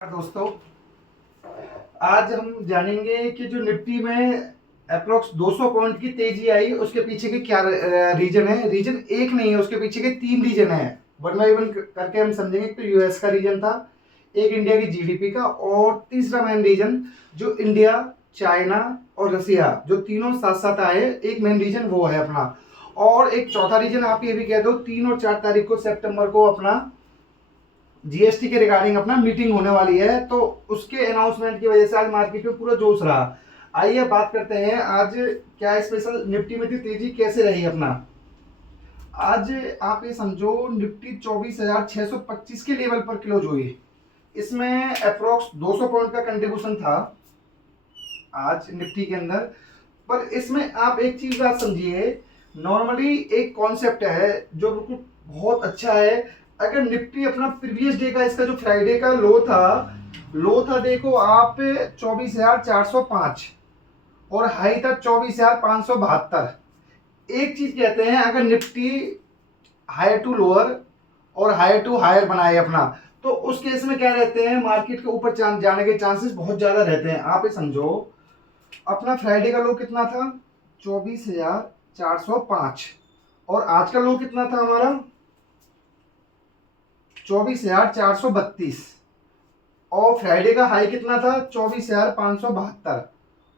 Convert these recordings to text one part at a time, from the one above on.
दोस्तों, आज हम जानेंगे कि जो निफ्टी में अप्रोक्स 200 पॉइंट की तेजी आई, उसके पीछे के क्या रीजन है। रीजन एक नहीं है, उसके पीछे के 3 रीजन है। वन बाई वन करके हम समझेंगे। तो यूएस का रीजन था, एक इंडिया की जीडीपी का, और तीसरा मेन रीजन जो इंडिया, चाइना और रसिया जो तीनों साथ साथ आए, एक मेन रीजन वो है अपना। और एक चौथा रीजन आप ये भी कह दो, 3 और 4 तारीख को सितंबर को अपना जीएसटी के रिगार्डिंग अपना मीटिंग होने वाली है। तो उसके अनाउंसमेंट की वजह से आज मार्केट में पूरा जोश रहा। आइए बात करते हैं आज क्या स्पेशल निफ्टी में थी, तेजी कैसे रही अपना। आज आप ये समझो, निफ्टी 24,625 के लेवल पर क्लोज हुई। इसमें अप्रोक्स 200 पॉइंट का कंट्रीब्यूशन था आज निफ्टी के अंदर। पर इसमें आप एक चीज बात समझिए, नॉर्मली एक कॉन्सेप्ट है जो बिल्कुल बहुत अच्छा है। अगर निफ्टी अपना प्रीवियस डे का, इसका जो फ्राइडे का लो था देखो आप 24,405 और हाई था 24,572। एक चीज कहते हैं, अगर निफ्टी हायर टू लोअर और हायर टू हायर बनाए अपना, तो उस केस में क्या रहते हैं, मार्केट के ऊपर जाने के चांसेस बहुत ज्यादा रहते हैं। आप ये समझो, अपना फ्राइडे का लो कितना था, 24,405, और आज का लो कितना था हमारा, 24,432, और फ्राइडे का हाई कितना था, 24,572,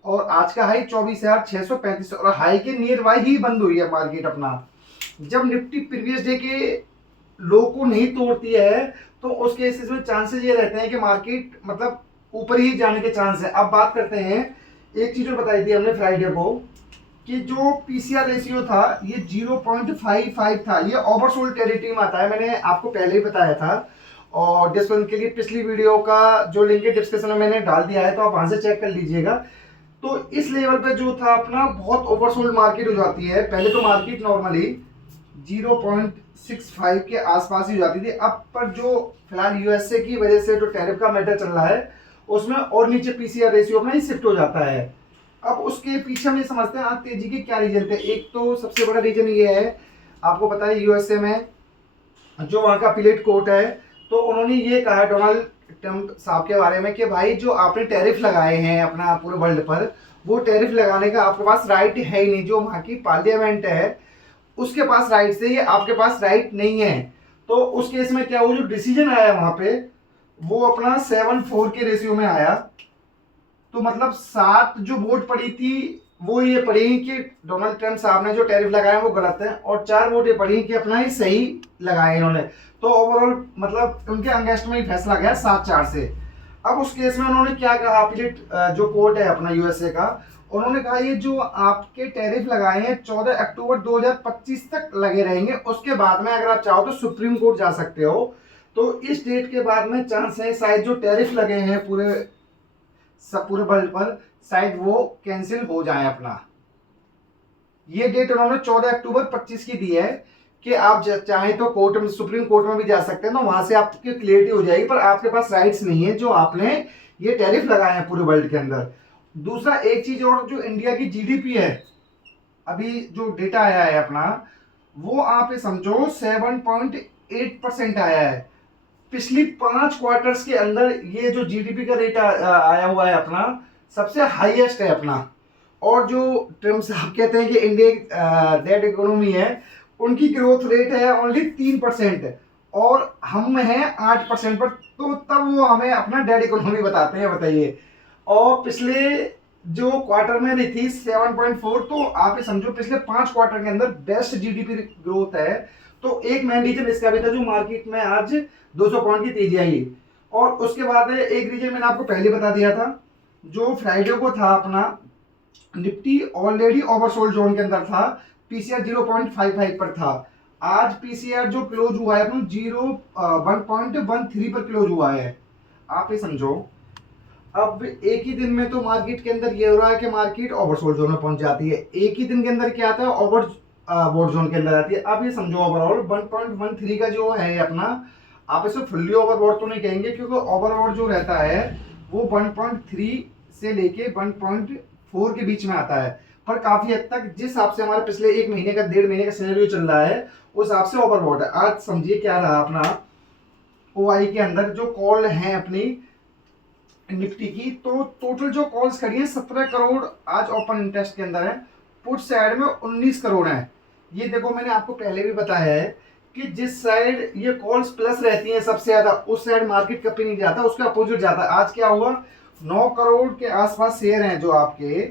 और आज का हाई 24,635, और हाई के नियर बाई ही बंद हुई है मार्केट अपना। जब निफ्टी प्रीवियस डे के लो को नहीं तोड़ती है, तो उस केसेस में चांसेस ये रहते हैं कि मार्केट मतलब ऊपर ही जाने के चांस है। अब बात करते हैं, एक चीज और बताई थी हमने फ्राइडे को, कि जो पीसीआर रेशियो था ये 0.55 था। ये ओवरसोल्ड टेरिटरी में आता है, मैंने आपको पहले ही बताया था। और डिस्कशन के लिए पिछली वीडियो का जो लिंक है डिस्क्रिप्शन में मैंने डाल दिया है, तो आप वहां से चेक कर लीजिएगा। तो इस लेवल पे जो था अपना, बहुत ओवरसोल्ड मार्केट हो जाती है। पहले तो मार्केट नॉर्मली 0.65 के आसपास ही हो जाती थी। अब पर जो फिलहाल यूएसए की वजह से जो टैरिफ का मैटर चल रहा है, उसमें और नीचे पीसीआर रेशियो अपना ही शिफ्ट हो जाता है। अब उसके पीछे हम ये समझते हैं आज तेजी के क्या रीजन थे। एक तो सबसे बड़ा रीजन ये है, आपको पता है यूएसए में जो वहां का अपीलेट कोर्ट है, तो उन्होंने ये कहा डोनाल्ड ट्रंप साहब के बारे में कि भाई जो आपने टैरिफ लगाए हैं अपना पूरे वर्ल्ड पर, वो टैरिफ लगाने का आपके पास राइट है ही नहीं। जो वहां की पार्लियामेंट है उसके पास राइट से, ये आपके पास राइट नहीं है। तो उस केस में क्या हुआ, जो डिसीजन आया वहां पे वो अपना 7-4 के रेशियो में आया। तो मतलब 7 जो वोट पड़ी थी वो ये पड़ी कि डोनाल्ड ट्रंप साहब ने जो टैरिफ लगाए वो गलत है, और 4 वोट ये पड़ी कि अपना ही सही लगाए इन्होंने। तो ओवरऑल मतलब उनके अगेंस्ट में ही फैसला गया 7-4 से। अब उस केस में उन्होंने क्या कहा, अपीलेट जो कोर्ट है अपना यूएसए का, उन्होंने कहा ये जो आपके टैरिफ लगाए हैं 14 अक्टूबर 2025 तक लगे रहेंगे। उसके बाद में अगर आप चाहो तो सुप्रीम कोर्ट जा सकते हो। तो इस डेट के बाद में चांस है शायद जो टैरिफ लगे हैं पूरे वर्ल्ड पर, शायद वो कैंसिल हो जाए अपना। ये डेट उन्होंने 14 अक्टूबर 25 की दी है कि आप चाहें तो कोर्ट में, सुप्रीम कोर्ट में भी जा सकते हैं, तो वहां से आपकी क्लियरिटी हो जाएगी। पर आपके पास राइट्स नहीं है जो आपने ये टैरिफ लगाए हैं पूरे वर्ल्ड के अंदर। दूसरा एक चीज और, जो इंडिया की जीडीपी है, अभी जो डेटा आया है अपना, वो आप ये समझो 7.8% आया है। पिछली 5 क्वार्टर्स के अंदर ये जो जीडीपी का रेट आया हुआ है अपना, सबसे हाईएस्ट है अपना। और जो ट्रम्प साहब कहते हैं कि इंडिया डेट इकोनॉमी है, उनकी ग्रोथ रेट है ओनली 3%, और हम हैं 8% पर। तो तब वो हमें अपना डेट इकोनॉमी बताते हैं, बताइए। और पिछले जो क्वार्टर में रही थी 7.4, तो आप ये समझो पिछले 5 क्वार्टर के अंदर बेस्ट जीडीपी ग्रोथ है। तो एक मेन रीजन इसका भी था जो मार्केट में आज 200 पॉइंट की तेजी आई। और उसके बाद एक रीजन मैंने आपको पहले बता दिया था, जो फ्राइडे को था अपना, निफ्टी ऑलरेडी ओवरसोल्ड जोन के अंदर था, पीसीआर 0.55 पर था। आज पीसीआर जो क्लोज हुआ है अपना 1.13 पर क्लोज हुआ है। आप ये समझो, अब एक ही दिन में तो मार्केट के अंदर ये हो रहा है कि मार्केट ओवरसोल्ड जोन में पहुंच जाती है। एक ही दिन के अंदर क्या आता है, ओवर बोर्ड जोन के अंदर आती है। अब ये समझो ओवरऑल 1.13 का जो है अपना, आप इसे फुल्ली ओवरबोर्ड तो नहीं कहेंगे, क्योंकि ओवरबोर्ड जो रहता है वो 1.3 से लेके 1.4 के बीच में आता है। पर काफी हद तक जिस हिसाब से हमारे पिछले 1 महीने का, 1.5 महीने का सिनेरियो चल रहा है, उस हिसाब से ओवरबोर्ड है। आज समझिए क्या रहा अपना, ओआई के अंदर जो कॉल है अपनी निफ्टी की, तो टोटल जो कॉल्स खड़ी है 17 करोड़ आज ओपन इंटरेस्ट के अंदर है, पुट साइड में 19 करोड़ है। ये देखो मैंने आपको पहले भी बताया है कि जिस साइड ये कॉल्स प्लस रहती हैं सबसे ज्यादा, उस साइड मार्केट कभी नहीं जाता, उसका अपोजिट जाता है। आज क्या हुआ, 9 करोड़ के आसपास शेयर हैं जो आपके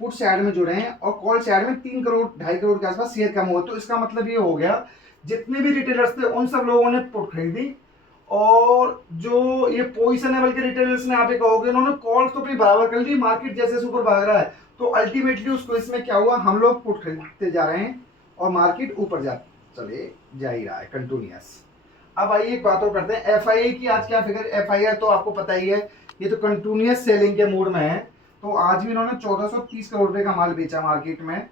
पुट साइड में जुड़े हैं, और कॉल साइड में 3 करोड़ 2.5 करोड़ के आसपास शेयर कम हुआ। तो इसका मतलब ये हो गया जितने भी रिटेलर्स थे उन सब लोगों ने पुट खरीदी, और जो ये पोजिशन है बल्कि रिटेलर्स ने आप कहोगे उन्होंने कॉल तो अपनी बराबर कर ली, मार्केट जैसे ऊपर भाग रहा है तो अल्टीमेटली उसको इसमें क्या हुआ, हम लोग पुट खरीदते जा रहे हैं और मार्केट ऊपर चले जा ही रहा है कंटिन्यूअस। अब आइए एक बात और करते हैं एफआईआई की। आज क्या फिगर, एफआईआई तो आपको पता ही है, ये तो कंटिन्यूअस सेलिंग के मूड में है। तो आज भी इन्होंने 1430 करोड़ रुपए का माल बेचा मार्केट में।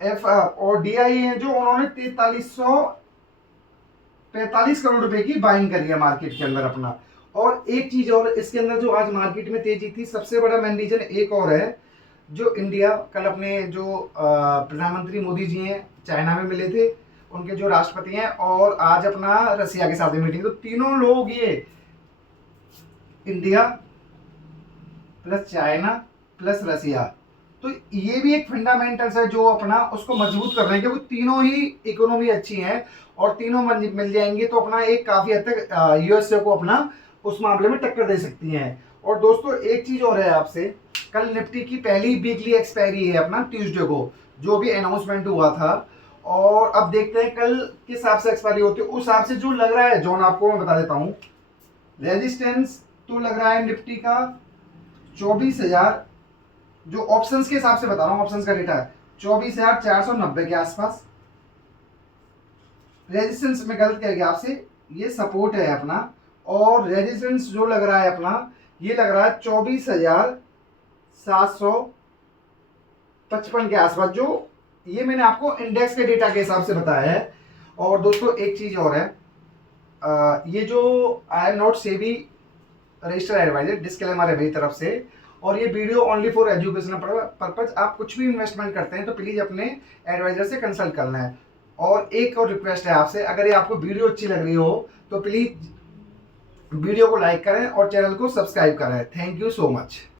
और डीआई है जो उन्होंने 4345 करोड़ रुपए की बाइंग करी है मार्केट के अंदर अपना। और एक चीज और इसके अंदर जो आज मार्केट में तेजी थी, सबसे बड़ा मेन रीजन एक और है, जो इंडिया कल अपने जो प्रधानमंत्री मोदी जी हैं चाइना में मिले थे, उनके जो राष्ट्रपति हैं, और आज अपना रसिया के साथ मीटिंग, तो तीनों लोग ये इंडिया प्लस चाइना प्लस रसिया, तो ये भी एक फंडामेंटल्स है जो अपना उसको मजबूत कर रहे हैं, क्योंकि तीनों ही इकोनॉमी अच्छी हैं और तीनों मिल जाएंगी तो अपना एक काफी हद तक यूएसए को अपना उस मामले में टक्कर दे सकती हैं। और दोस्तों एक चीज और है आपसे, कल निफ्टी की पहली वीकली एक्सपायरी है अपना ट्यूसडे को, जो भी अनाउंसमेंट हुआ था, और अब देखते हैं कल किस हिसाब से एक्सपायरी होती है। उस हिसाब से जो लग रहा है जोन आपको मैं बता देता हूँ, रेजिस्टेंस तो लग रहा है निफ्टी का 24,000, जो ऑप्शंस के हिसाब से बता रहा हूँ, ऑप्शंस का डेटा है 24,490 के आसपास। रेजिस्टेंस में गलत कह गया आपसे, ये सपोर्ट है अपना, और रेजिस्टेंस जो लग रहा है अपना ये लग रहा है 24,755 के आसपास, जो ये मैंने आपको इंडेक्स के डेटा के हिसाब से बताया है। और दोस्तों एक चीज और है, ये जो I am not SEBI registered adviser, disclaimer है मेरी तरफ से, और ये video only for educational purpose. आप कुछ भी इन्वेस्टमेंट करते हैं तो प्लीज अपने एडवाइजर से कंसल्ट करना है। और एक और रिक्वेस्ट है आपसे, अगर ये आपको वीडियो अच्छी लग रही हो तो प्लीज वीडियो को लाइक करें और चैनल को सब्सक्राइब करें। Thank you so much.